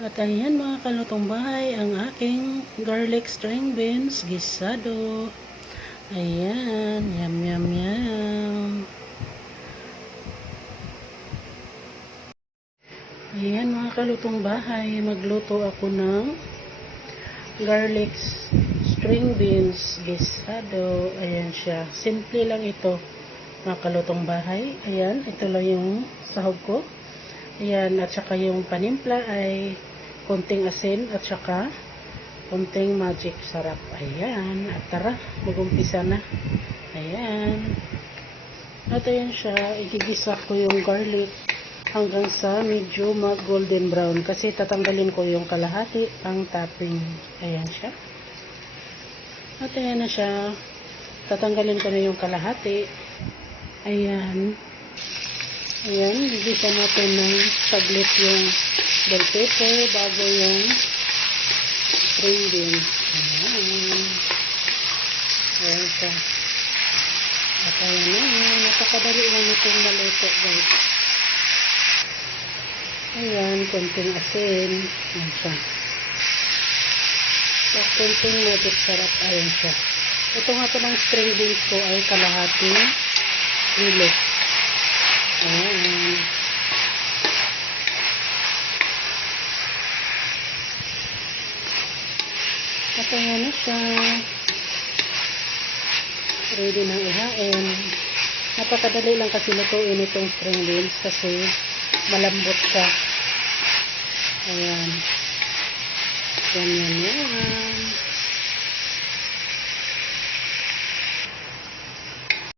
At ayan mga kalutong bahay, ang aking garlic string beans gisado. Ayan, yum yum yum. Ayan mga kalutong bahay, magluto ako ng garlic string beans gisado. Ayan siya, simple lang ito mga kalutong bahay. Ayan, ito lang yung sahog ko. Ayan, at saka yung panimpla ay konting asin at saka konting magic sarap. Ayan, at tara, mag-umpisa na. Ayan. At ayan siya, igigisa ko yung garlic hanggang sa medyo mag-golden brown kasi tatanggalin ko yung kalahati ang topping. Ayan siya. At ayan na siya, tatanggalin ko na yung kalahati. Ayan. Ayan, gigisa natin ng saglit yung bell pepper bago yung string beans. Ayan. Ayan siya. At ayan na, napakadali lang itong maluto guys. Ayan, konting asin. Ayan siya. At konting magic sarap. Ayan siya. Ito nga po ng string beans ko ay kalahating kilo. Ayan. At ayan na siya. Ready nang ihain. Napakadali lang kasi lutuin itong string beans kasi malambot siya. Ayan. Yan.